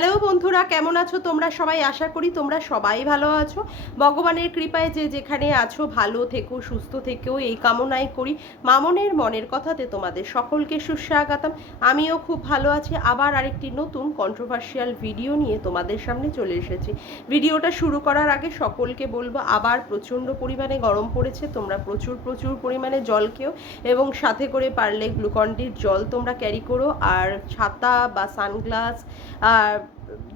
Hello বন্ধুরা, কেমন আছো তোমরা সবাই? আশা করি তোমরা সবাই ভালো আছো। ভগবানের কৃপায় যে যেখানে আছো ভালো থেকো, সুস্থ থেকো, এই কামনাই করি। মামনের মনের কথাতে তোমাদের সকলকে সুস্বাগতম। আমিও খুব ভালো আছি। আবার আরেকটি নতুন কন্ট্রোভার্সিয়াল ভিডিও নিয়ে তোমাদের সামনে চলে এসেছি। ভিডিওটা শুরু করার আগে সকলকে বলবো, আবার প্রচণ্ড পরিমাণে গরম পড়েছে। তোমরা প্রচুর প্রচুর পরিমাণে জল খেও এবং সাথে করে পারলে গ্লুকন-ডির জল তোমরা ক্যারি করো। আর ছাতা বা সানগ্লাস আর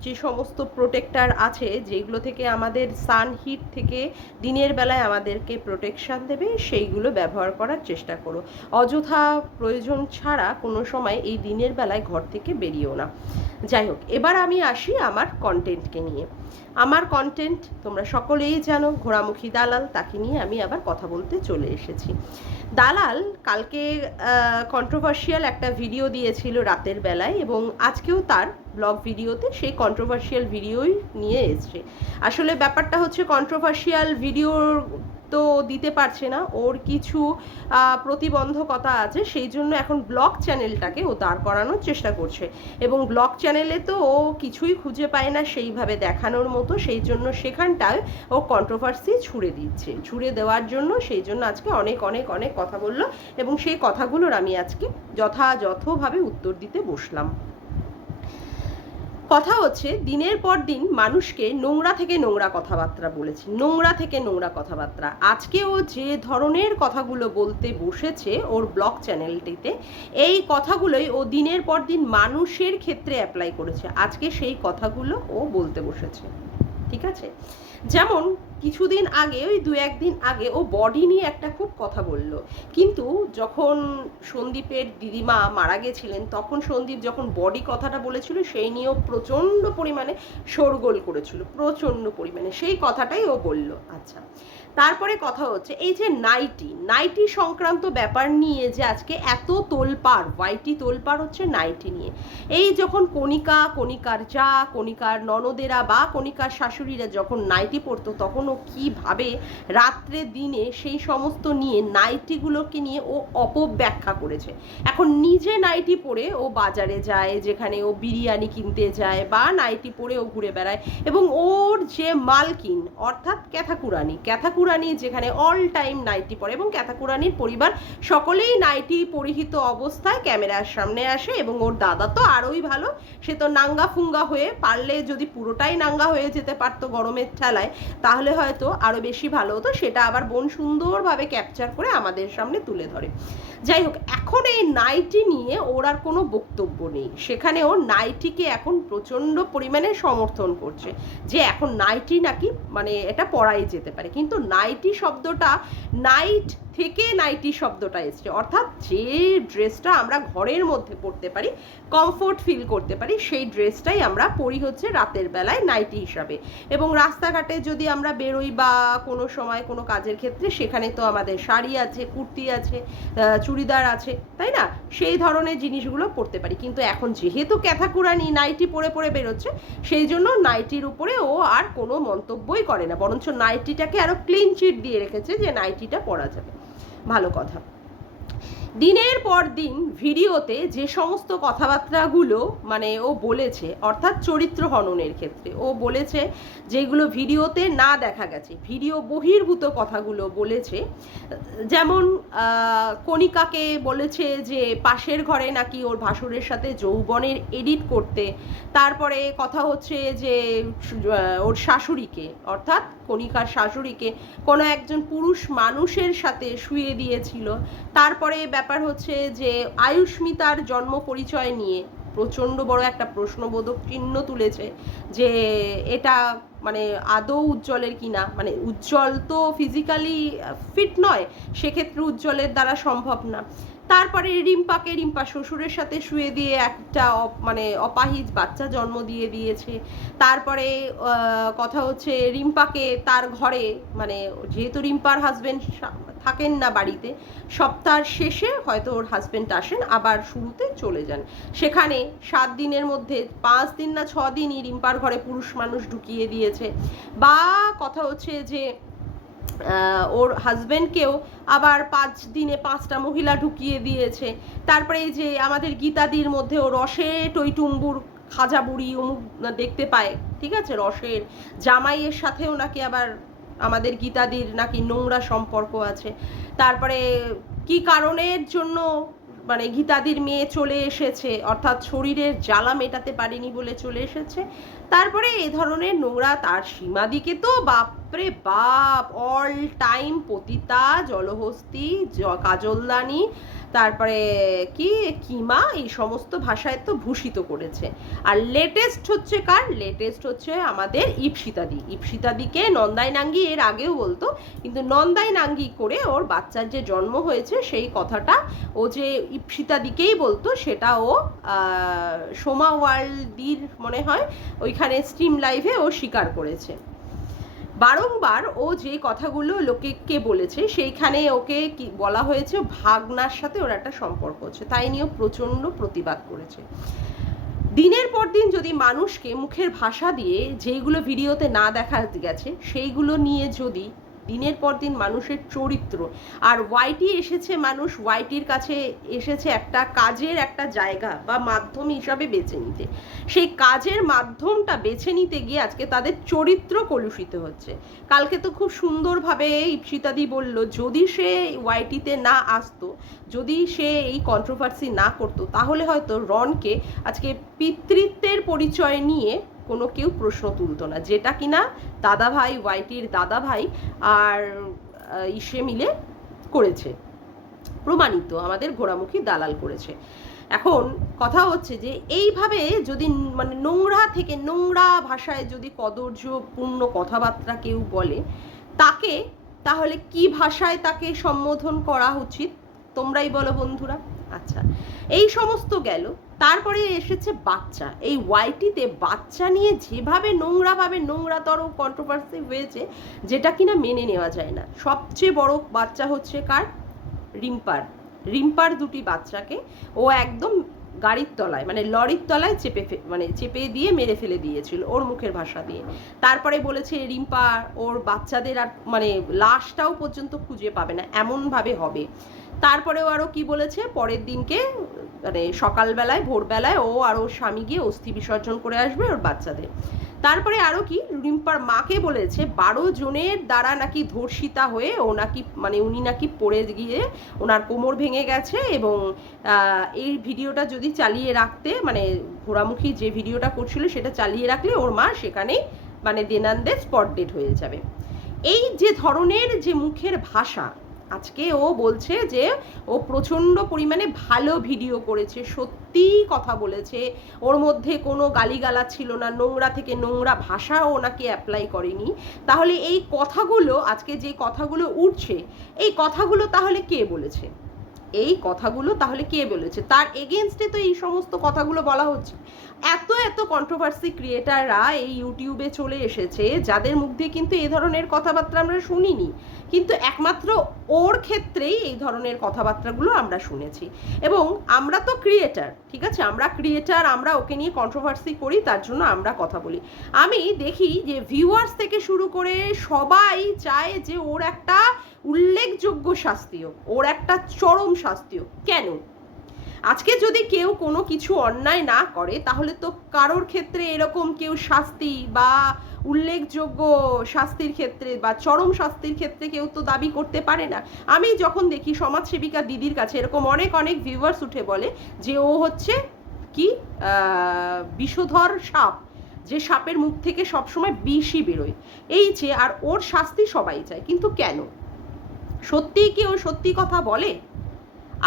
যে সমস্ত প্রোটেক্টার আছে যেগুলো থেকে আমাদের সানহিট থেকে দিনের বেলায় আমাদেরকে প্রোটেকশান দেবে, সেইগুলো ব্যবহার করার চেষ্টা করো। অযথা প্রয়োজন ছাড়া কোনো সময় এই দিনের বেলায় ঘর থেকে বেরিয়েও না। যাই হোক, এবার আমি আসি আমার কন্টেন্টকে নিয়ে। আমার কন্টেন্ট তোমরা সকলেই জানো, ঘোড়ামুখী দালাল, তাকে নিয়ে আমি আবার কথা বলতে চলে এসেছি। দালাল কালকে কন্ট্রোভার্সিয়াল একটা ভিডিও দিয়েছিল রাতের বেলায়, এবং আজকেও তার ব্লগ ভিডিওতে সেই কন্ট্রোভার্সিয়াল ভিডিওই নিয়ে এসছে। আসলে ব্যাপারটা হচ্ছে, কন্ট্রোভার্সিয়াল ভিডিও তো দিতে পারছে না, ওর কিছু প্রতিবন্ধকতা আছে, সেই জন্য এখন ব্লগ চ্যানেলটাকে ও দাঁড় করানোর চেষ্টা করছে। এবং ব্লগ চ্যানেলে তো ও কিছুই খুঁজে পায় না সেইভাবে দেখানোর মতো, সেই জন্য সেখানটায় ও কন্ট্রোভার্সি ছুড়ে দিচ্ছে। ছুড়ে দেওয়ার জন্য সেই জন্য আজকে অনেক অনেক অনেক কথা বললো, এবং সেই কথাগুলোর আমি আজকে যথাযথভাবে উত্তর দিতে বসলাম। কথা হচ্ছে, দিনের পর দিন মানুষকে নোংরা থেকে নোংরা কথাবার্তা বলেছে, নোংরা থেকে নোংরা কথাবার্তা। আজকে ও যে ধরনের কথাগুলো বলতে বসেছে ওর ব্লগ চ্যানেলটিতে, এই কথাগুলোই ও দিনের পর দিন মানুষের ক্ষেত্রে অ্যাপ্লাই করেছে। আজকে সেই কথাগুলো ও বলতে বসেছে, ঠিক আছে? যেমন কিছুদিন আগে, ওই 2-1 দিন আগে ও বডি নিয়ে একটা খুব কথা বলল, কিন্তু যখন সন্দীপের দিদিমা মারা গেছিলেন তখন সন্দীপ যখন বডি কথাটা বলেছিল সেই নিয়েও প্রচণ্ড পরিমাণে শোরগোল করেছিল, প্রচণ্ড পরিমাণে সেই কথাটাই ও বলল। আচ্ছা, তারপরে কথা হচ্ছে এই যে নাইটি সংক্রান্ত ব্যাপার নিয়ে যে আজকে এত তোলপাড়, ওয়াইটি তোলপাড় হচ্ছে নাইটি নিয়ে। এই যখন কণিকার যা, কণিকার ননদেরা বা কণিকার শাশুড়িরা যখন নাইটি পরতো, তখন ও কীভাবে রাত্রে দিনে সেই সমস্ত নিয়ে নাইটিগুলোকে নিয়ে ও অপব্যাখ্যা করেছে। এখন নিজে নাইটি পরে ও বাজারে যায়, যেখানে ও বিরিয়ানি কিনতে যায়, বা নাইটি পরে ও ঘুরে বেড়ায়, এবং ওর যে মালকিন অর্থাৎ ক্যাথাকুরানি যেখানে অল টাইম নাইটি পরে, এবং ক্যাথাকুরানির পরিবার সকলেই নাইটি পরিহিত অবস্থায় ক্যামেরার সামনে আসে, এবং ওর দাদা তো আরোই ভালো, সে তো নাঙ্গা ফুঙ্গা হয়ে, পারলে যদি পুরোটাই নাঙ্গা হয়ে যেতে পারতো গরমের ঠেলায় তাহলে হয়তো আরও বেশি ভালো হতো। সেটা আবার বোন সুন্দরভাবে ক্যাপচার করে আমাদের সামনে তুলে ধরে। যাই হোক, এখন এই নাইটি নিয়ে ওর আর কোনো বক্তব্য নেই, সেখানে ও নাইটিকে এখন প্রচণ্ড পরিমাণে সমর্থন করছে, যে এখন নাইটি নাকি মানে এটা পরাই যেতে পারে। কিন্তু নাইটি শব্দটা, নাইট থেকে নাইটি শব্দটা এসছে, অর্থাৎ যে ড্রেসটা আমরা ঘরের মধ্যে পরতে পারি, কমফোর্ট ফিল করতে পারি, সেই ড্রেসটাই আমরা পরি হচ্ছে রাতের বেলায় নাইটি হিসাবে। এবং রাস্তাঘাটে যদি আমরা বেরোই বা কোনো সময় কোনো কাজের ক্ষেত্রে, সেখানে তো আমাদের শাড়ি আছে, কুর্তি আছে, চুড়িদার আছে, তাই না? সেই ধরনের জিনিসগুলো পরতে পারি। কিন্তু এখন যেহেতু ক্যাথাকুরানি নাইটি পরে পরে বেরোচ্ছে, সেই জন্য নাইটির উপরে ও আর কোনো মন্তব্যই করে না, বরঞ্চ নাইটিটাকে আরও ক্লিন চিট দিয়ে রেখেছে যে নাইটিটা পরা যাবে। ভালো কথা। দিনের পর দিন ভিডিওতে যে সমস্ত কথাবার্তাগুলো মানে ও বলেছে, অর্থাৎ চরিত্র হননের ক্ষেত্রে ও বলেছে, যেগুলো ভিডিওতে না দেখা গেছে, ভিডিও বহির্ভূত কথাগুলো বলেছে। যেমন কণিকাকে বলেছে যে পাশের ঘরে নাকি ওর ভাসুরের সাথে যৌবনের এডিট করতে। তারপরে কথা হচ্ছে যে ওর শাশুড়িকে, অর্থাৎ কণিকার শাশুড়িকে কোনো একজন পুরুষ মানুষের সাথে শুয়ে দিয়েছিল। তারপরে ব্যাপার হচ্ছে যে আয়ুষ্মিতার জন্ম পরিচয় নিয়ে প্রচণ্ড বড় একটা প্রশ্নবোধক চিহ্ন তুলেছে, যে এটা মানে আদৌ উজ্জ্বলের কিনা, মানে উজ্জ্বল তো ফিজিক্যালি ফিট নয়, সেক্ষেত্রে উজ্জ্বলের দ্বারা সম্ভব না। তারপরে রিম্পা শ্বশুরের সাথে শুয়ে দিয়ে একটা মানে অপাহিজ বাচ্চা জন্ম দিয়ে দিয়েছে। তারপরে কথা হচ্ছে রিম্পাকে তার ঘরে, মানে যেহেতু রিম্পার হাজবেন্ড থাকেন না বাড়িতে, সপ্তাহের শেষে হয়তো ওর হাজবেন্ড আসেন, আবার শুরুতে চলে যান, সেখানে 7 দিনের মধ্যে 5 দিন না 6 দিনই রিম্পার ঘরে পুরুষ মানুষ ঢুকিয়ে দিয়েছে। বা কথা হচ্ছে যে ওর হাজবেন্ডকেও আবার 5 দিনে 5টা মহিলা ঢুকিয়ে দিয়েছে। তারপরে এই যে আমাদের গীতাদির মধ্যে ও রসে টইটুম্বুর খাজা বুড়ি অমুক দেখতে পায়, ঠিক আছে, রসের জামাইয়ের সাথেও নাকি আবার আমাদের গীতাদির নাকি নোংরা সম্পর্ক আছে। তারপরে কি কারণের জন্য মানে গীতাদির মেয়ে চলে এসেছে, অর্থাৎ শরীরের জ্বালা মেটাতে পারেনি বলে চলে এসেছে। তারপরে এ ধরনের নোংরা, তার সীমাদিকে তো বাপরে বাপ অল টাইম পতিতা, জলহস্তি, কাজলদানি, তারপরে কি কিমা, এই সমস্ত ভাষায় তো ভূষিত করেছে। আর লেটেস্ট হচ্ছে কার? লেটেস্ট হচ্ছে আমাদের ইপসিতাদি। ইপসিতাদিকে নন্দাই নাঙ্গি এর আগেও বলতো, কিন্তু নন্দাই নাঙ্গি করে ওর বাচ্চার যে জন্ম হয়েছে সেই কথাটা ও যে ইপসিতাদিকেই বলতো, সেটা ও সোমা ওয়ার্ল্ডির মনে হয় ওইখানে স্ট্রিম লাইভে ও স্বীকার করেছে। বারংবার ও যে কথাগুলো লোকেকে বলেছে সেইখানে ওকে কি বলা হয়েছে, ভাগনার সাথে ওর একটা সম্পর্ক হচ্ছে, তাই নিয়েও প্রচণ্ড প্রতিবাদ করেছে। দিনের পর দিন যদি মানুষকে মুখের ভাষা দিয়ে যেইগুলো ভিডিওতে না দেখা গেছে সেইগুলো নিয়ে যদি দিনের পর দিন মানুষের চরিত্র, আর ওয়াইটি এসেছে, মানুষ ওয়াইটির কাছে এসেছে একটা কাজের একটা জায়গা বা মাধ্যম হিসাবে বেছে নিতে, সেই কাজের মাধ্যমটা বেছে নিতে গিয়ে আজকে তাদের চরিত্র কলুষিত হচ্ছে। কালকে তো খুব সুন্দরভাবে ইপসিতাদি বলল, যদি সে ওয়াইটিতে না আসতো, যদি সে এই কন্ট্রোভার্সি না করতো, তাহলে হয়তো রনকে আজকে পিতৃত্বের পরিচয় নিয়ে কোনো কেউ প্রশ্ন তুলতো না, যেটা কিনা দাদাভাই, ওয়াইটির দাদাভাই আর ইসে মিলে করেছে, প্রমাণিত, আমাদের ঘোড়ামুখী দালাল করেছে। এখন কথা হচ্ছে যে এইভাবে যদি মানে নোংরা থেকে নোংরা ভাষায় যদি কদর্যপূর্ণ কথাবার্তা কেউ বলে, তাকে তাহলে কি ভাষায় তাকে সম্বোধন করা উচিত তোমরাই বলো বন্ধুরা। আচ্ছা, এই সমস্ত গেল। তারপরে এসেছে বাচ্চা। এই ওয়াইটিতে বাচ্চা নিয়ে যেভাবে নোংরাভাবে নোংরাতর কন্ট্রোভার্সি হয়েছে, যেটা কিনা মেনে নেওয়া যায় না। সবচেয়ে বড় বাচ্চা হচ্ছে কার? রিম্পার দুটি বাচ্চাকে ও একদম গাড়ির তলায় মানে লরির তলায় চেপে দিয়ে মেরে ফেলে দিয়েছিল ওর মুখের ভাষা দিয়ে। তারপরে বলেছে রিম্পা ওর বাচ্চাদের আর মানে লাশটাও পর্যন্ত খুঁজে পাবে না, এমনভাবে হবে। তারপরেও আরও কি বলেছে, পরের দিনকে মানে সকালবেলায় ভোরবেলায় ও আর ওর স্বামী গিয়ে অস্থি বিসর্জন করে আসবে ওর বাচ্চাদের। তারপরে আরও কি, রিম্পার মাকে বলেছে 12 জনের দ্বারা নাকি ধর্ষিতা হয়ে ও নাকি মানে উনি নাকি পড়ে গিয়ে ওনার কোমর ভেঙে গেছে, এবং এই ভিডিওটা যদি চালিয়ে রাখতে মানে ঘোড়ামুখী যে ভিডিওটা করছিল সেটা চালিয়ে রাখলে ওর মা সেখানেই মানে দেনান্দে স্পট ডেড হয়ে যাবে। এই যে ধরনের যে মুখের ভাষা, আজকে ও বলছে যে ও প্রচণ্ড পরিমাণে ভালো ভিডিও করেছে, সত্যিই কথা বলেছে, ওর মধ্যে কোনো গালিগালা ছিল না, নোংরা থেকে নোংরা ভাষা ও নাকি অ্যাপ্লাই করেনি। তাহলে এই কথাগুলো আজকে যে কথাগুলো উঠছে, এই কথাগুলো তাহলে কে বলেছে? এই কথাগুলো তাহলে কে বলেছে? তার এগেনস্টে তো এই সমস্ত কথাগুলো বলা হচ্ছে। এত এত কন্ট্রোভার্সি ক্রিয়েটাররা এই ইউটিউবে চলে এসেছে, যাদের মুখ দিয়ে কিন্তু এই ধরনের কথাবার্তা আমরা শুনিনি, কিন্তু একমাত্র ওর ক্ষেত্রেই এই ধরনের কথাবার্তাগুলো আমরা শুনেছি। এবং আমরা তো ক্রিয়েটার, ঠিক আছে, আমরা ক্রিয়েটার, আমরা ওকে নিয়ে কন্ট্রোভার্সি করি, তার জন্য আমরা কথা বলি। আমি দেখি যে ভিউয়ার্স থেকে শুরু করে সবাই চায় যে ওর একটা উল্লেখযোগ্য শাস্তি হোক, ওর একটা চরম শাস্তি হোক। কেন? আজকে যদি কেউ কোনো কিছু অন্যায় না করে, তাহলে তো কারোর ক্ষেত্রে এরকম কেউ শাস্তি বা উল্লেখযোগ্য শাস্তির ক্ষেত্রে বা চরম শাস্তির ক্ষেত্রে কেউ তো দাবি করতে পারে না। আমি যখন দেখি সমাজসেবিকা দিদির কাছে এরকম অনেক অনেক ভিউয়ার্স উঠে বলে যে ও হচ্ছে কি বিষধর সাপ, যে সাপের মুখ থেকে সবসময় বিষই বেরোয়, এই যে, আর ওর শাস্তি সবাই চায়, কিন্তু কেন? সত্যিই কি ও সত্যি কথা বলে?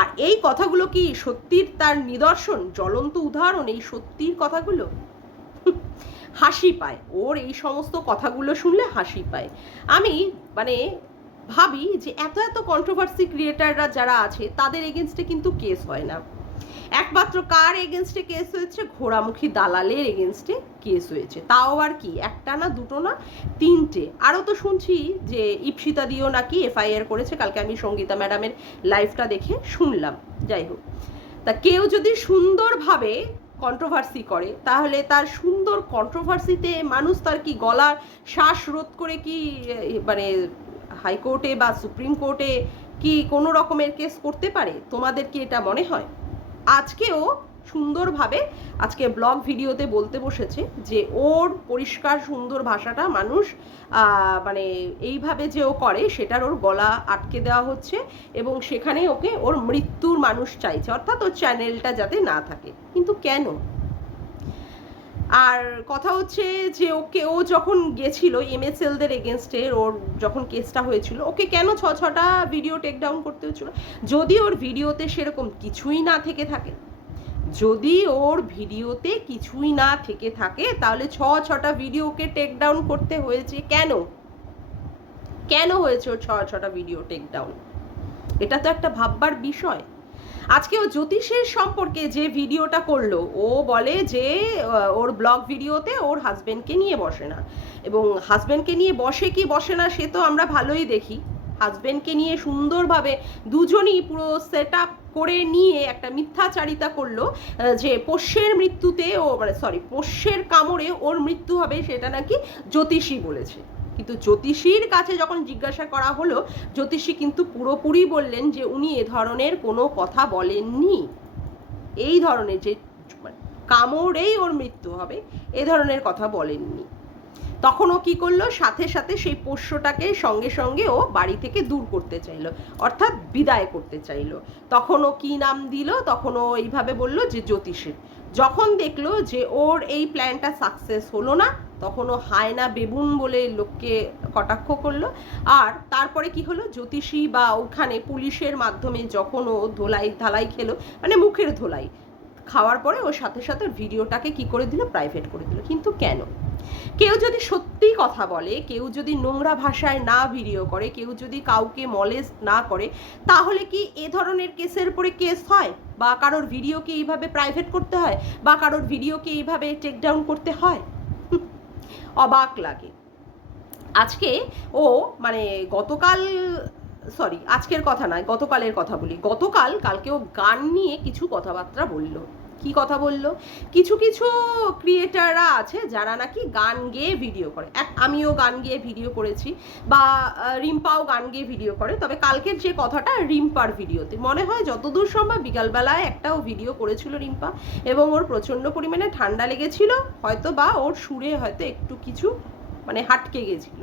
আর এই কথাগুলো কি সত্যির তার নিদর্শন, জ্বলন্ত উদাহরণ এই সত্যির কথাগুলো? হাসি পায় ওর এই সমস্ত কথাগুলো শুনলে, হাসি পায়। আমি মানে ভাবি যে এত এত কন্ট্রোভার্সি ক্রিয়েটাররা যারা আছে তাদের এগেনস্টে কিন্তু কেস হয় না। একমাত্র কার এগেনস্টে কেস হয়েছে? ঘোড়ামুখী দালালের এগেনস্টে কেস হয়েছে। তাও আর কি একটা না, দুটো না, 3টে। আরও তো শুনছি যে ইপসিতা দিও নাকি এফআইআর করেছে, কালকে আমি সঙ্গীতা ম্যাডামের লাইভটা দেখে শুনলাম। যাই হোক, তা কেউ যদি সুন্দরভাবে কন্ট্রোভার্সি করে, তাহলে তার সুন্দর কন্ট্রোভার্সিতে মানুষ তার কি গলার শ্বাস রোধ করে কি মানে হাইকোর্টে বা সুপ্রিম কোর্টে কি কোনো রকমের কেস করতে পারে? তোমাদের কি এটা মনে হয়? আজকেও সুন্দরভাবে আজকে ব্লগ ভিডিওতে বলতে বসেছে যে ওর পরিষ্কার সুন্দর ভাষাটা মানুষ মানে এইভাবে যে ও করে সেটার ওর গলা আটকে দেওয়া হচ্ছে এবং সেখানে ওকে ওর মৃত্যুর মানুষ চাইছে, অর্থাৎ ওর চ্যানেলটা যাতে না থাকে। কিন্তু কেন? আর কথা হচ্ছে যে ও যখন গেছিল এমএসএলদের এগেনস্টে, ওর যখন কেসটা হয়েছিল, ওকে কেন ছটা ভিডিও টেক ডাউন করতে হচ্ছিল? যদি ওর ভিডিওতে সেরকম কিছুই না থেকে থাকে, যদি ওর ভিডিওতে কিছুই না থেকে থাকে তাহলে ছটা ভিডিওকে টেক ডাউন করতে হয়েছে কেন? কেন হয়েছে ওর ছটা ভিডিও টেক ডাউন? এটা তো একটা ভাববার বিষয়। আজকে ও জ্যোতিষের সম্পর্কে যে ভিডিওটা করলো, ও বলে যে ওর ব্লগ ভিডিওতে ওর হাজবেন্ডকে নিয়ে বসে না, এবং হাজবেন্ডকে নিয়ে বসে কি বসে না সে তো আমরা ভালোই দেখি। হাজবেন্ডকে নিয়ে সুন্দরভাবে দুজনই পুরো সেট আপ করে নিয়ে একটা মিথ্যাচারিতা করলো যে পোষ্যের মৃত্যুতে ও মানে পোষ্যের কামড়ে ওর মৃত্যু হবে, সেটা নাকি জ্যোতিষী বলেছে। কিন্তু জ্যোতিষীর কাছে যখন জিজ্ঞাসা করা হলো, জ্যোতিষী কিন্তু পুরোপুরি বললেন যে উনি এ ধরনের কোনো কথা বলেননি। এই ধরনের যে কামড়েই ওর মৃত্যু হবে এ ধরনের কথা বলেননি। তখন ও কি করলো, সাথে সাথে সেই পোষ্যটাকে সঙ্গে সঙ্গে ও বাড়ি থেকে দূর করতে চাইলো, অর্থাৎ বিদায় করতে চাইলো। তখন ও কি নাম দিল? তখন ও এইভাবে বলল যে জ্যোতিষীর। যখন দেখলো যে ওর এই প্ল্যানটা সাকসেস হলো না, তখন ও হায়না বেবুন বলে লোককে কটাক্ষ করলো। আর তারপরে কি হলো, জ্যোতিষী বা ওখানে পুলিশের মাধ্যমে যখন ও ধালাই খেলো, মানে মুখের ধোলাই খাওয়ার পরে ও সাথে সাথে ভিডিওটাকে কি করে দিল, প্রাইভেট করে দিল। কিন্তু কেন? কেউ যদি সত্যি কথা বলে, কেউ যদি নোংরা ভাষায় না ভিডিও করে, কেউ যদি কাউকে মলেস্ট না করে, তাহলে কি এ ধরনের কেসের পরে কেস হয়? বা কারোর ভিডিওকে এইভাবে প্রাইভেট করতে হয়? বা কারোর ভিডিওকে এইভাবে টেক ডাউন করতে হয়? অবাক লাগে। আজকে ও মানে আজকের কথা নয়, গতকালের কথা বলি। কালকে ও গান নিয়ে কিছু কথাবার্তা বলল। কি কথা বলল? কিছু কিছু ক্রিয়েটাররা আছে যারা নাকি গান গেয়ে ভিডিও করে। আমিও গান গেয়ে ভিডিও করেছি, বা রিম্পাও গান গেয়ে ভিডিও করে। তবে কালকের যে কথাটা রিম্পার ভিডিওতে মনে হয় যতদূর সম্ভব বিকালবেলায় একটাও ভিডিও করেছিল রিম্পা, এবং ওর প্রচণ্ড পরিমাণে ঠান্ডা লেগেছিল, হয়তো বা ওর সুরে হয়তো একটু কিছু মানে হাটকে গেছিল।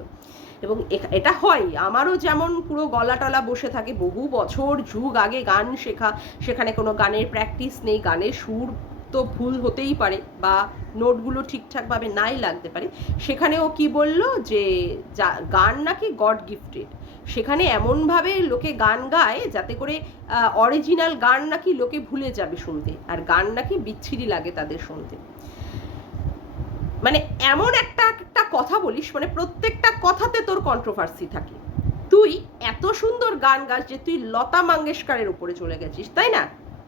এবং এটা হয়, আমারও যেমন পুরো গলা টলা বসে থাকে, বহু বছর যুগ আগে গান শেখা, সেখানে কোনো গানের প্র্যাকটিস নেই, গানের সুর তো ভুল হতেই পারে বা নোটগুলো ঠিকঠাকভাবে নাই লাগতে পারে। সেখানেও কি বললো যে গান নাকি গড গিফটেড, সেখানে এমনভাবে লোকে গান গায় যাতে করে অরিজিনাল গান নাকি লোকে ভুলে যাবে শুনতে, আর গান নাকি বিচ্ছিরি লাগে তাদের শুনতে। মানে এমন একটা কথা বলিস, মানে প্রত্যেকটা কথাতে তোর কন্ট্রোভার্সি থাকে। তুই এত সুন্দর গান গাস যে তুই লতা মঙ্গেশকরের উপরে চলে গেছিস, তাই না?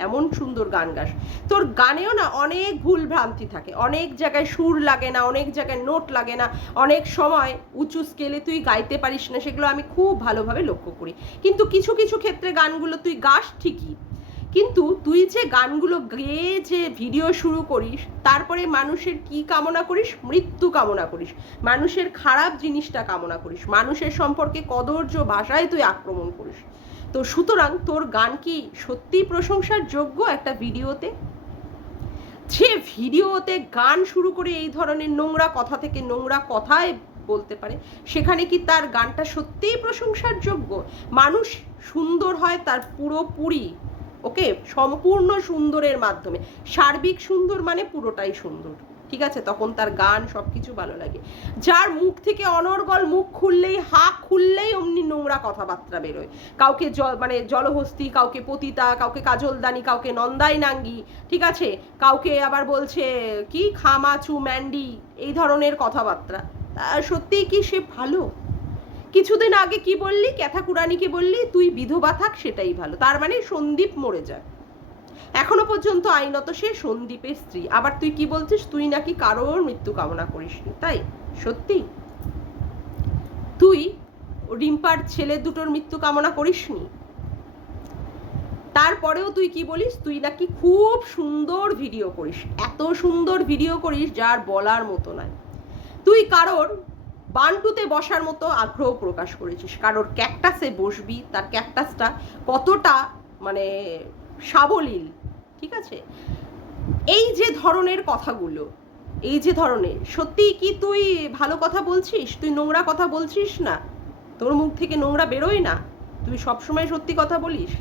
এমন সুন্দর গান গাস, তোর গানেও না অনেক ভুল ভ্রান্তি থাকে, অনেক জায়গায় সুর লাগে না, অনেক জায়গায় নোট লাগে না, অনেক সময় উঁচু স্কেলে তুই গাইতে পারিস না, সেগুলো আমি খুব ভালোভাবে লক্ষ্য করি। কিন্তু কিছু কিছু ক্ষেত্রে গানগুলো তুই গাস ঠিকই, কিন্তু তুই যে গানগুলো গেয়ে যে ভিডিও শুরু করিস, তারপরে মানুষের কি কামনা করিস? মৃত্যু কামনা করিস, মানুষের খারাপ জিনিসটা কামনা করিস, মানুষের সম্পর্কে কদর্য ভাষায় তুই আক্রমণ করিস। তো সুতরাং তোর গান কি সত্যি প্রশংসার যোগ্য? একটা ভিডিওতে, যে ভিডিওতে গান শুরু করে এই ধরনের নোংরা কথা থেকে নোংরা কথায় বলতে পারে, সেখানে কি তার গানটা সত্যিই প্রশংসার যোগ্য? মানুষ সুন্দর হয় তার পুরোপুরি, ওকে, সম্পূর্ণ সুন্দরের মাধ্যমে, সার্বিক সুন্দর মানে পুরোটাই সুন্দর, ঠিক আছে? তখন তার গান সব কিছু ভালো লাগে। যার মুখ থেকে অনর্গল মুখ খুললেই, হাঁক খুললেই অমনি নোংরা কথাবার্তা বেরোয়, কাউকে মানে জলহস্তি, কাউকে পতিতা, কাউকে কাজলদানি, কাউকে নন্দাই নাঙ্গি, ঠিক আছে, কাউকে আবার বলছে কি খামাচু ম্যান্ডি, এই ধরনের কথাবার্তা। সত্যিই কি সে ভালো? কিছুদিন আগে কি বললি, ক্যাথাকুরানিকে বললি তুই বিধবা থাক, সেটাই ভালো, তার মানে সন্দীপ মরে যায়। এখনো পর্যন্ত আইনত সে সন্দীপের স্ত্রী, আবার তুই কি বলছিস তুই নাকি কারোর মৃত্যু কামনা করিসনি, তাই? সত্যি তুই রিম্পার ছেলে দুটোর মৃত্যু কামনা করিসনি? তারপরেও তুই কি বলিস তুই নাকি খুব সুন্দর ভিডিও করিস, এত সুন্দর ভিডিও করিস যার বলার মতো নয়। তুই কারোর বান্টুতে বসার মতো আগ্রহ প্রকাশ করেছিস, কারোর ক্যাকটাসে বসবি, তার ক্যাকটাসটা কতটা মানে সাবলীল, ঠিক আছে? এই যে ধরনের কথাগুলো, এই যে ধরনের, সত্যিই কি তুই ভালো কথা বলছিস? তুই নোংরা কথা বলছিস না? তোর মুখ থেকে নোংরা বেরোয় না? তুই সবসময় সত্যি কথা বলিস?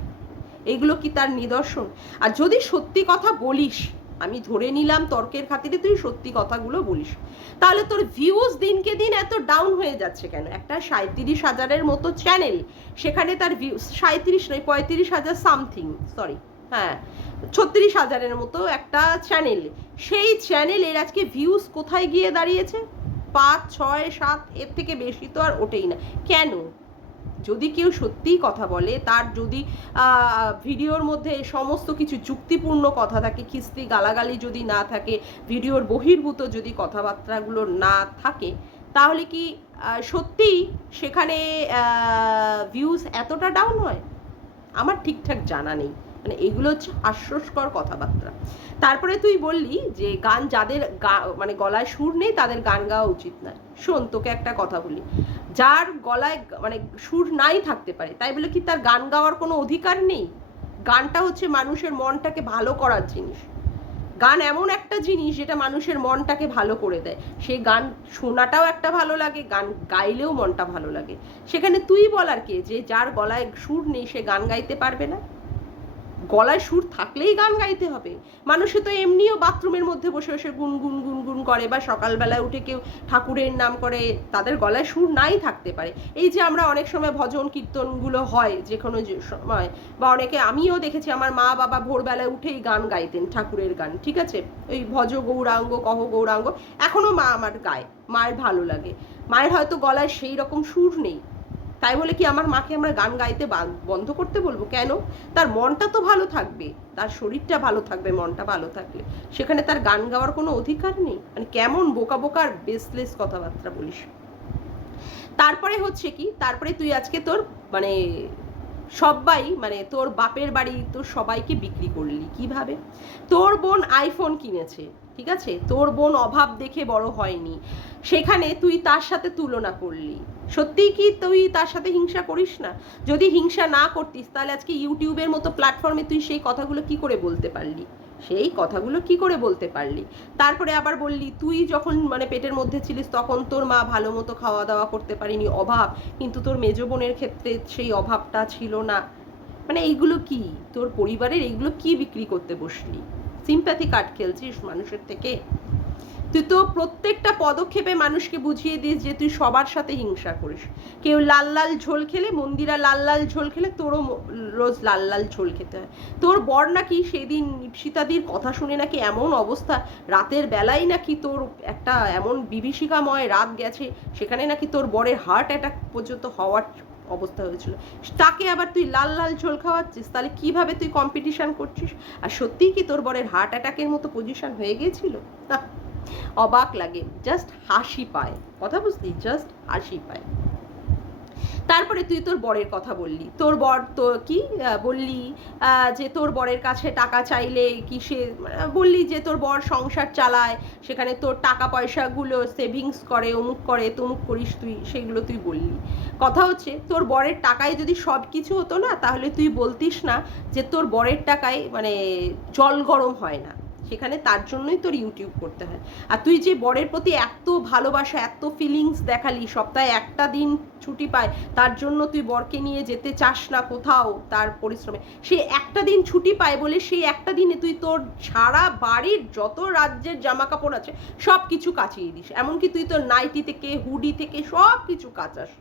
এইগুলো কি তার নিদর্শন? আর যদি সত্যি কথা বলিস, আমি ধরে নিলাম তর্কের খাতিরে তুই সত্যি কথাগুলো বলিস, তাহলে তোর ভিউজ দিনকে দিন এত ডাউন হয়ে যাচ্ছে কেন? একটা 37,000-এর মতো চ্যানেল, সেখানে তার ভিউজ 37 নয়, 35,000 সামথিং, সরি, হ্যাঁ 36,000-এর মতো একটা চ্যানেল, সেই চ্যানেলের আজকে ভিউজ কোথায় গিয়ে দাঁড়িয়েছে? 5, 6, 7, এর থেকে বেশি তো আর ওঠেই না। কেন? যদি কেউ সত্যিই কথা বলে, তার যদি ভিডিওর মধ্যে সমস্ত কিছু যুক্তিপূর্ণ কথা থাকে, খিস্তি গালাগালি যদি না থাকে, ভিডিওর বহির্ভূত যদি কথাবার্তাগুলো না থাকে, তাহলে কি সত্যিই সেখানে ভিউজ এতটা ডাউন হয়? আমার ঠিকঠাক জানা নেই। মানে এগুলো হচ্ছে হাস্যস্কর কথাবার্তা। তারপরে তুই বললি যে গান যাদের মানে গলায় সুর নেই তাদের গান গাওয়া উচিত না। শোন, তোকে একটা কথা বলি, যার গলায় মানে সুর নাই থাকতে পারে, তাই বলে কি তার গান গাওয়ার কোনো অধিকার নেই? গানটা হচ্ছে মানুষের মনটাকে ভালো করার জিনিস। গান এমন একটা জিনিস যেটা মানুষের মনটাকে ভালো করে দেয়। সেই গান শোনাটাও একটা ভালো লাগে, গান গাইলেও মনটা ভালো লাগে। সেখানে তুই বলার কে যে যার গলায় সুর নেই সে গান গাইতে পারবে না? গলায় সুর থাকলেই গান গাইতে হবে? মানুষে তো এমনিও বাথরুমের মধ্যে বসে বসে গুনগুন গুনগুন করে, বা সকালবেলায় উঠে কেউ ঠাকুরের নাম করে, তাদের গলায় সুর নাই থাকতে পারে। এই যে আমরা অনেক সময় ভজন কীর্তনগুলো হয় যে কোনো সময়, বা অনেকে, আমিও দেখেছি আমার মা বাবা ভোরবেলায় উঠেই গান গাইতেন, ঠাকুরের গান, ঠিক আছে, ওই ভজ গৌরাঙ্গ কহ গৌরাঙ্গ, এখনও মা আমার গায়, মায়ের ভালো লাগে। মায়ের হয়তো গলায় সেই রকম সুর নেই, তাই বলে কি আমার মাকে আমরা গান গাইতে বন্ধ করতে বলবো? কেন? তার মনটা তো ভালো থাকবে, তার শরীরটা ভালো থাকবে, মনটা ভালো থাকলে সেখানে তার গান গাওয়ার কোনো অধিকার নেই? মানে কেমন বোকা বোকার বেসলেস কথাবার্তা বলিস। তারপরে হচ্ছে কি, তারপরে তুই আজকে তোর মানে সবাই, মানে তোর বাপের বাড়ি তোর সবাইকে বিক্রি করলি কিভাবে? তোর বোন আইফোন কিনেছে, ঠিক আছে, তোর বোন অভাব দেখে বড় হয়নি, সেখানে তুই তার সাথে তুলনা করলি। সত্যিই কি তুই তার সাথে হিংসা করিস না? যদি হিংসা না করতিস তাহলে আজকে ইউটিউবের মতো প্ল্যাটফর্মে তুই সেই কথাগুলো কি করে বলতে পারলি? সেই কথাগুলো কি করে বলতে পারলি? তারপরে আবার বললি তুই যখন মানে পেটের মধ্যে ছিলিস তখন তোর মা ভালো মতো খাওয়া দাওয়া করতে পারিনি, অভাব, কিন্তু তোর মেজ বোনের ক্ষেত্রে সেই অভাবটা ছিল না। মানে এইগুলো কি তোর পরিবারের, এইগুলো কি বিক্রি করতে বসলি? সিম্প্যাথি কার্ড খেলছিস মানুষের থেকে? তুই তো প্রত্যেকটা পদক্ষেপে মানুষকে বুঝিয়ে দিস যে তুই সবার সাথে হিংসা করিস। কেউ লাল লাল ঝোল খেলে, মন্দিরা লাল লাল ঝোল খেলে, তোরও রোজ লাল লাল ঝোল খেতে হয়। তোর বর নাকি সেদিন ইপসিতাদির কথা শুনে নাকি এমন অবস্থা, রাতের বেলায় নাকি তোর একটা এমন বিভীষিকাময় রাত গেছে, সেখানে নাকি তোর বরের হার্ট অ্যাটাক পর্যন্ত হওয়ার অবস্থা হয়েছিল। তাকে আবার তুই লাল লাল ঝোল খাওয়াচ্ছিস, তাহলে কিভাবে তুই কম্পিটিশন করছিস? আর সত্যিই কি তোর বরের হার্ট অ্যাটাকের মতো পজিশন হয়ে গিয়েছিল? অবাক লাগে, জাস্ট হাসি পায়, কথা বুঝলি, জাস্ট হাসি পায়। তারপরে তুই তোর বরের কথা বললি, তোর বর তো কি বললি যে তোর বরের কাছে টাকা চাইলে কি সে, বললি যে তোর বর সংসার চালায়, সেখানে তোর টাকা পয়সাগুলো সেভিংস করে, অমুক করে, তমুক করিস তুই, সেগুলো তুই বললি। কথা হচ্ছে তোর বরের টাকায় যদি সব কিছু হতো না, তাহলে তুই বলতিস না যে তোর বরের টাকায় মানে জল গরম হয় না, সেখানে তার জন্যই তোর ইউটিউব করতে হয়। আর তুই যে বরের প্রতি এত ভালোবাসা, এত ফিলিংস দেখালি, সপ্তাহে একটা দিন ছুটি পায় তার জন্য তুই বরকে নিয়ে যেতে চাস না কোথাও তার পরিশ্রমে, সে একটা দিন ছুটি পায় বলে সেই একটা দিনে তুই তোর সারা বাড়ির যত রাজ্যের জামা কাপড় আছে সব কিছু কাচিয়ে দিস, এমনকি তুই তোর নাইটি থেকে হুডি থেকে সব কিছু কাচাস,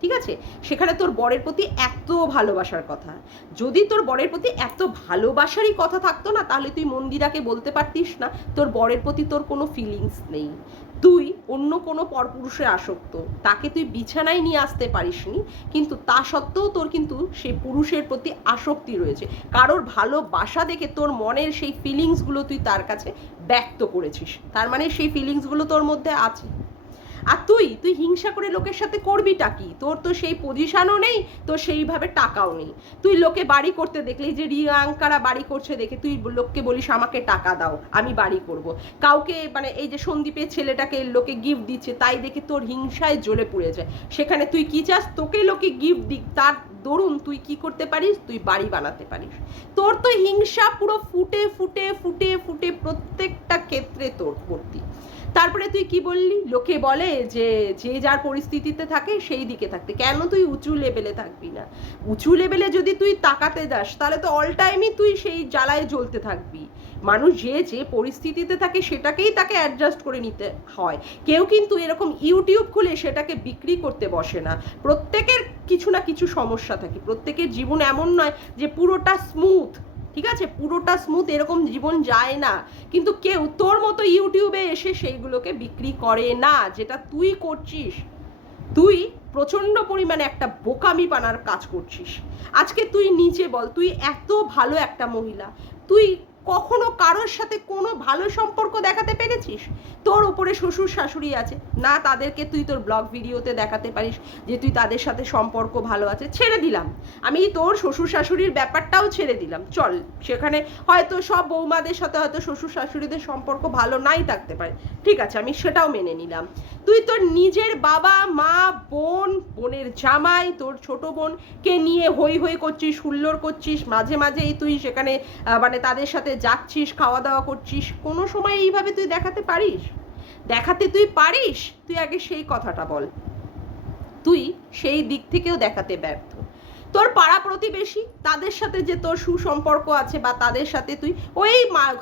ঠিক আছে? সেখানে তোর বরের প্রতি এত ভালোবাসার কথা। যদি তোর বরের প্রতি এত ভালোবাসারই কথা থাকতো না, তাহলে তুই মন্দিরাকে বলতে পারতিস না তোর বরের প্রতি তোর কোনো ফিলিংস নেই, তুই অন্য কোনো পরপুরুষে আসক্ত, তাকে তুই বিছানায় নিয়ে আসতে পারিসনি, কিন্তু তা সত্ত্বেও তোর কিন্তু সেই পুরুষের প্রতি আসক্তি রয়েছে। কারোর ভালোবাসা দেখে তোর মনের সেই ফিলিংসগুলো তুই তার কাছে ব্যক্ত করেছিস, তার মানে সেই ফিলিংসগুলো তোর মধ্যে আছে। আর তুই হিংসা করে লোকের সাথে করবিটা কি? তোর তো সেই পজিশনও নেই, তোর সেইভাবে টাকাও নেই। তুই লোকে বাড়ি করতে দেখলে, যে রিয়াঙ্কারা বাড়ি করছে দেখে তুই লোককে বলিস আমাকে টাকা দাও আমি বাড়ি করব। কাউকে মানে এই যে সন্দীপের ছেলেটাকে লোকে গিফট দিচ্ছে তাই দেখে তোর হিংসায় জ্বলে পুড়ে যায়। সেখানে তুই কি চাস? তোকে লোকে গিফট দিক, তার দরুন তুই কি করতে পারিস? তুই বাড়ি বানাতে পারিস। তোর তো হিংসা পুরো ফুটে ফুটে ফুটে ফুটে প্রত্যেকটা ক্ষেত্রে তোর ভর্তি। তারপরে তুই কি বললি? লোকে বলে যে যে যার পরিস্থিতিতে থাকে সেই দিকে থাকতে। কেন তুই উঁচু লেভেলে থাকবি না? উঁচু লেভেলে যদি তুই তাকাতে যাস তাহলে তো অল টাইমই তুই সেই জ্বালায় জ্বলতে থাকবি। মানুষ যে যে পরিস্থিতিতে থাকে সেটাকেই তাকে অ্যাডজাস্ট করে নিতে হয়। কেউ কিন্তু এরকম ইউটিউব খুলে সেটাকে বিক্রি করতে বসে না। প্রত্যেকের কিছু না কিছু সমস্যা থাকে, প্রত্যেকের জীবন এমন নয় যে পুরোটা স্মুথ, ঠিক আছে? পুরোটা স্মুথ এরকম জীবন যায় না। কিন্তু কেউ তোর মতো ইউটিউবে এসে সেইগুলোকে বিক্রি করে না, যেটা তুই করছিস। তুই প্রচণ্ড পরিমাণে একটা বোকামি পানার কাজ করছিস। আজকে তুই নিজে বল, তুই এত ভালো একটা মহিলা, তুই কখনো কারোর সাথে কোনো ভালো সম্পর্ক দেখাতে পেরেছিস? তোর ওপরে শ্বশুর শাশুড়ি আছে না, তাদেরকে তুই তোর ব্লগ ভিডিওতে দেখাতে পারিস যে তুই তাদের সাথে সম্পর্ক ভালো আছে? ছেড়ে দিলাম, আমি তোর শ্বশুর শাশুড়ির ব্যাপারটাও ছেড়ে দিলাম, চল সেখানে হয়তো সব বৌমাদের সাথে হয়তো শ্বশুর শাশুড়িদের সম্পর্ক ভালো নাই থাকতে পারে, ঠিক আছে, আমি সেটাও মেনে নিলাম। তুই তোর নিজের বাবা মা বোন, বোনের জামাই, তোর ছোট বোনকে নিয়ে হই হই করছিস, হুল্লোড় করছিস, মাঝে মাঝেই তুই সেখানে মানে তাদের সাথে যাচ্ছিস, খাওয়া দাওয়া করছিস। কোনো সময় এইভাবে তুই দেখাতে পারিস? দেখাতে তুই পারিস? তুই আগে সেই কথাটা বল। তুই সেই দিক থেকেও দেখাতে ব্যর্থ। তোর পাড়া প্রতিবেশী তাদের সাথে যে তোর সুসম্পর্ক আছে, বা তাদের সাথে তুই ওই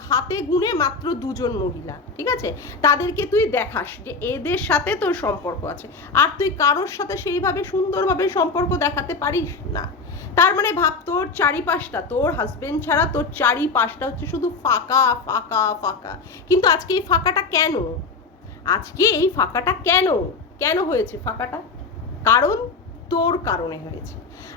হাতে গুনে মাত্র দুজন মহিলা, ঠিক আছে, তাদেরকে তুই দেখাস যে এদের সাথে তোর সম্পর্ক আছে, আর তুই কারোর সাথে সেইভাবে সুন্দরভাবে সম্পর্ক দেখাতে পারিস না। তার মানে ভাব, তোর চারিপাশটা, তোর হাজবেন্ড ছাড়া তোর চারিপাশটা হচ্ছে শুধু ফাঁকা ফাঁকা ফাঁকা। কিন্তু আজকে এই ফাঁকাটা কেন? আজকে এই ফাঁকাটা কেন কেন হয়েছে ফাঁকাটা? কারণ তোর কারণে হয়েছে।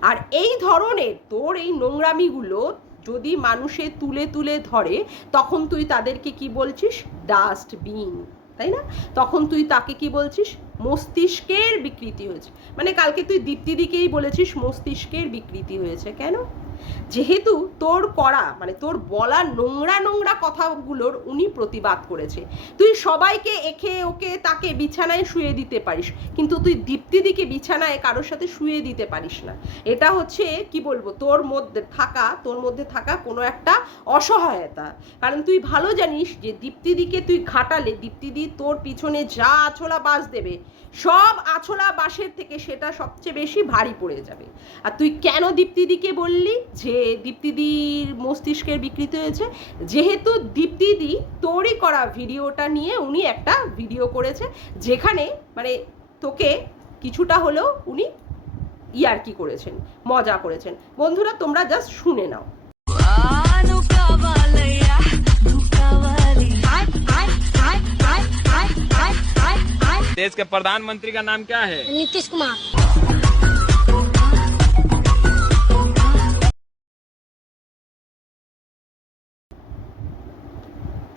আর এই ধরনের তোর এই নোংরামিগুলো যদি মানুষে তুলে তুলে ধরে, তখন তুই তাদেরকে কি বলছিস? ডাস্টবিন, তাই না? তখন তুই তাকে কি বলছিস? মস্তিষ্কের বিকৃতি হয়েছে। মানে কালকে তুই দীপ্তিদিকেই বলেছিস মস্তিষ্কের বিকৃতি হয়েছে। কেন? যেহেতু তোর করা মানে তোর বলা নোংরা নোংরা কথাগুলোর উনি প্রতিবাদ করেছে। তুই সবাইকে একে ওকে তাকে বিছানায় শুয়ে দিতে পারিস, কিন্তু তুই দীপ্তিদিকে বিছানায় কারোর সাথে শুয়ে দিতে পারিস না। এটা হচ্ছে কি বলবো, তোর মধ্যে থাকা কোনো একটা অসহায়তা। কারণ তুই ভালো জানিস যে দীপ্তিদিকে তুই ঘাটালে দীপ্তিদি তোর পিছনে যা আছলা বাস দেবে, সব আছলা বাসের থেকে সেটা সবচেয়ে বেশি ভারী পড়ে যাবে। আর তুই কেন দীপ্তিদিকে বললি যে দীপ্তিদির মস্তিষ্কের বিকৃতি হয়েছে? যেহেতু দীপ্তিদি তোরই করা ভিডিওটা নিয়ে উনি একটা ভিডিও করেছে, যেখানে মানে তোকে কিছুটা হলেও উনি ইয়ার্কি করেছেন, মজা করেছেন। বন্ধুরা তোমরা জাস্ট শুনে নাও। देश के प्रधानमंत्री का नाम क्या है? नीतीश कुमार।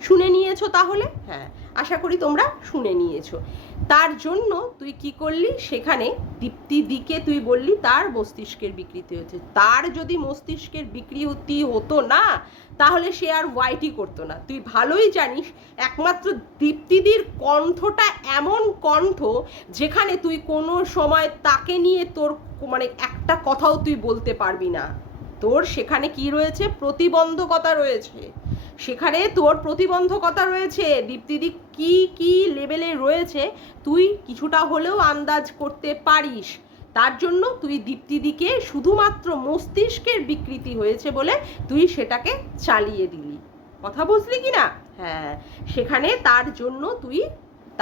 শুনে নিয়েছো তাহলে? হ্যাঁ, আশা করি তোমরা শুনে নিয়েছো। তার জন্য তুই কি করলি? সেখানে দীপ্তিদিকে তুই বললি তার মস্তিষ্কের বিকৃতি হয়েছে। তার যদি মস্তিষ্কের বিকৃতি হতো না, তাহলে সে আর ওয়াইটি করতো না। তুই ভালোই জানিস একমাত্র দীপ্তিদির কণ্ঠটা এমন কণ্ঠ, যেখানে তুই কোনো সময় তাকে নিয়ে তোর মানে একটা কথাও তুই বলতে পারবি না। তোর সেখানে কি রয়েছে? প্রতিবন্ধকতা রয়েছে। সেখানে তোর প্রতিবন্ধকতা রয়েছে। দীপ্তিদি কি কি লেভেলে রয়েছে তুই কিছুটা হলেও আন্দাজ করতে পারিস। তার জন্য তুই দীপ্তিদিকে শুধুমাত্র মস্তিষ্কের বিকৃতি হয়েছে বলে তুই সেটাকে চালিয়ে দিলি। কথা বুঝলি কি না? হ্যাঁ, সেখানে তার জন্য তুই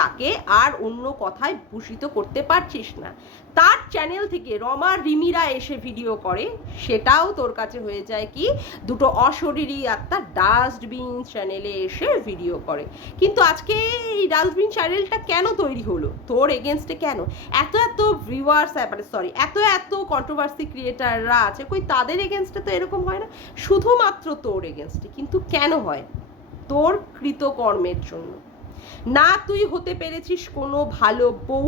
তাকে আর অন্য কথায় ভূষিত করতে পারছিস না। তার চ্যানেল থেকে রমা রিমিরা এসে ভিডিও করে, সেটাও তোর কাছে হয়ে যায় কি দুটো অশরীরী আত্মা ডাস্টবিন চ্যানেলে এসে ভিডিও করে। কিন্তু আজকে এই ডাস্টবিন চ্যানেলটা কেন তৈরি হলো? তোর এগেনস্টে কেন? এত ভিউয়ার্স এত কন্ট্রোভার্সি ক্রিয়েটাররা আছে, কই তাদের এগেনস্টে তো এরকম হয় না, শুধুমাত্র তোর এগেনস্টে। কিন্তু কেন হয়? তোর কৃতকর্মের জন্য। না তুই হতে পেরেছিস কোনো ভালো বউ,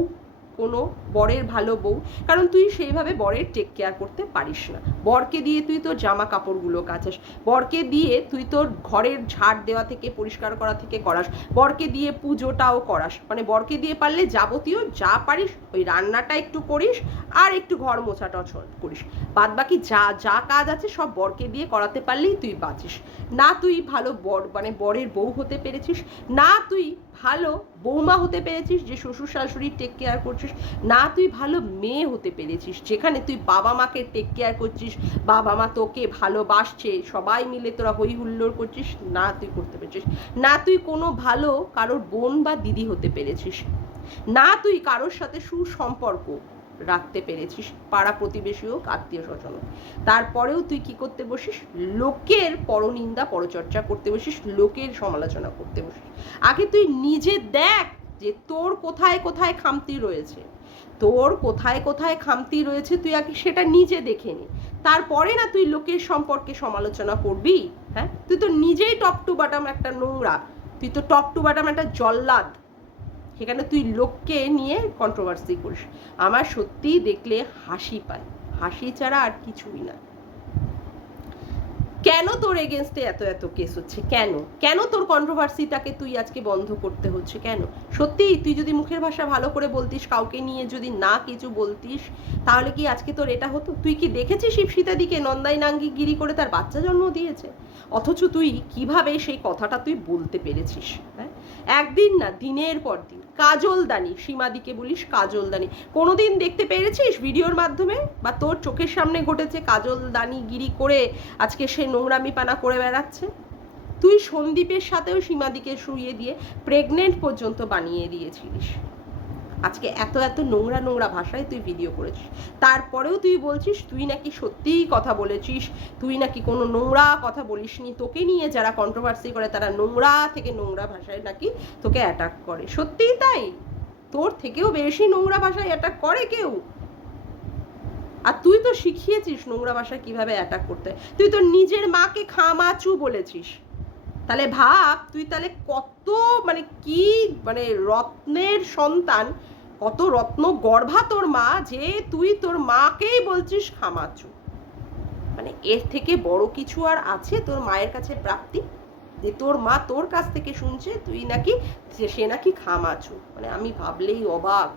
কোনো বরের ভালো বউ, কারণ তুই সেইভাবে বরের টেক কেয়ার করতে পারিস না। বরকে দিয়ে তুই তোর জামা কাপড়গুলো কাচাস, বরকে দিয়ে তুই তোর ঘরের ঝাড় দেওয়া থেকে পরিষ্কার করা থেকে করাস, বরকে দিয়ে পুজোটাও করাস, মানে বরকে দিয়ে পারলে যাবতীয় যা পারিস ওই রান্নাটা একটু করিস আর একটু ঘর মোছাটা করিস, বাদ বাকি যা যা কাজ আছে সব বরকে দিয়ে করাতে পারলেই তুই বাঁচিস। না তুই ভালো বর মানে বরের বউ হতে পেরেছিস, না তুই ভালো বৌমা হতে পেরেছিস যে শ্বশুর শাশুড়ির টেক কেয়ার করছিস, না তুই ভালো মেয়ে হতে পেরেছিস যেখানে তুই বাবা মাকে টেক কেয়ার করছিস, বাবা মা তোকে ভালোবাসছে, সবাই মিলে তোরা হই হুল্লোড় করছিস, না তুই করতে পেরেছিস। না তুই কোনো ভালো কারোর বোন বা দিদি হতে পেরেছিস, না তুই কারোর সাথে সুসম্পর্ক রাখতে পেরেছিস, পাড়া প্রতিবেশী হোক আত্মীয় স্বজন হোক। তারপরেও তুই কি করতে বসিস? লোকের পরনিন্দা পরচর্চা করতে বসিস, লোকের সমালোচনা করতে বসিস। আগে তুই নিজে দেখ যে তোর কোথায় কোথায় খামতি রয়েছে, তোর কোথায় কোথায় খামতি রয়েছে তুই আগে সেটা নিজে দেখে নে, তারপরে না তুই লোকের সম্পর্কে সমালোচনা করবি। হ্যাঁ, তুই তো নিজেই টপ টু বাটাম একটা নোংরা, তুই তো টপ টু বাটাম একটা জল্লাদ, সেখানে তুই লোককে নিয়ে কন্ট্রোভার্সি করিস। আমার সত্যিই দেখলে হাসি পায়, হাসি ছাড়া আর কিছুই না। কেন তোর এগেনস্টে এত এত কেস হচ্ছে? কেন কেন তোর কন্ট্রোভার্সিটাকে তুই আজকে বন্ধ করতে হচ্ছে? কেন? সত্যিই তুই যদি মুখের ভাষা ভালো করে বলতিস, কাউকে নিয়ে যদি না কিছু বলতিস, তাহলে কি আজকে তোর এটা হতো? তুই কি দেখেছিস ইপসিতাদিকে নন্দাই নাঙ্গি গিরি করে তার বাচ্চা জন্ম দিয়েছে? অথচ তুই কিভাবে সেই কথাটা তুই বলতে পেরেছিস? হ্যাঁ, একদিন না দিনের পর দিন কাজলদানি, সীমাদিকে বলিস কাজলদানি, কোনোদিন দেখতে পেরেছিস ভিডিওর মাধ্যমে বা তোর চোখের সামনে ঘটেছে কাজলদানি গিরি করে আজকে সে নোংরামি পানা করে বেড়াচ্ছে? তুই সন্দীপের সাথেও সীমাদিকে শুইয়ে দিয়ে প্রেগনেন্ট পর্যন্ত বানিয়ে দিয়েছিলিস। আজকে এত এত নোংরা নোংরা ভাষায় তুই ভিডিও করেছিস, তারপরেও তুই বলছিস তুই নাকি সত্যিই কথা বলেছিস, তুই নাকি কোনো নোংরা কথা বলিসনি, তোকে নিয়ে যারা কন্ট্রোভার্সি করে তারা নোংরা থেকে নোংরা ভাষায় নাকি তোকে অ্যাটাক করে। সত্যিই তাই? তোর থেকেও বেশি নোংরা ভাষায় অ্যাটাক করে কেউ? আর তুই তো শিখিয়েছিস নোংরা ভাষায় কিভাবে অ্যাটাক করতে। তুই তো নিজের মাকে খামাচু বলেছিস, তাহলে ভাব তুই তাহলে কত মানে কি মানে রত্নের সন্তান, কত রত্ন গর্ভা তোর মা যে তুই তোর মাকেই বলছিস খামাচু। মানে এর থেকে বড় কিছু আর আছে তোর মায়ের কাছে প্রাপ্তি? যে তোর মা তোর কাছ থেকে শুনছে তুই নাকি সে নাকি খামাচু, মানে আমি ভাবলেই অবাক।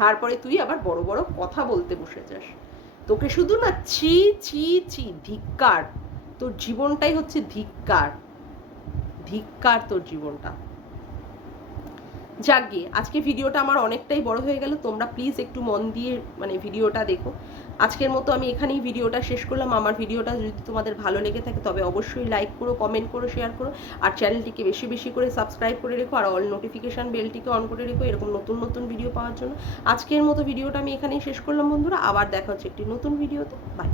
তারপরে তুই আবার বড় বড় কথা বলতে বসে যাস। তোকে শুধু না ছি ছি ছি, ধিক্কার, তোর জীবনটাই হচ্ছে ধিক্কার, ধিক্কার তোর জীবনটা। যাক গিয়ে আজকে ভিডিওটা আমার অনেকটাই বড় হয়ে গেল, তোমরা প্লিজ একটু মন দিয়ে মানে ভিডিওটা দেখো। আজকের মতো আমি এখানেই ভিডিওটা শেষ করলাম। আমার ভিডিওটা যদি তোমাদের ভালো লেগে থাকে তবে অবশ্যই লাইক করো, কমেন্ট করো, শেয়ার করো, আর চ্যানেলটিকে বেশি বেশি করে সাবস্ক্রাইব করে রেখো, আর অল নোটিফিকেশান বেলটিকে অন করে রেখো এরকম নতুন নতুন ভিডিও পাওয়ার জন্য। আজকের মতো ভিডিওটা আমি এখানেই শেষ করলাম বন্ধুরা, আবার দেখা হচ্ছে একটি নতুন ভিডিওতে। বাই।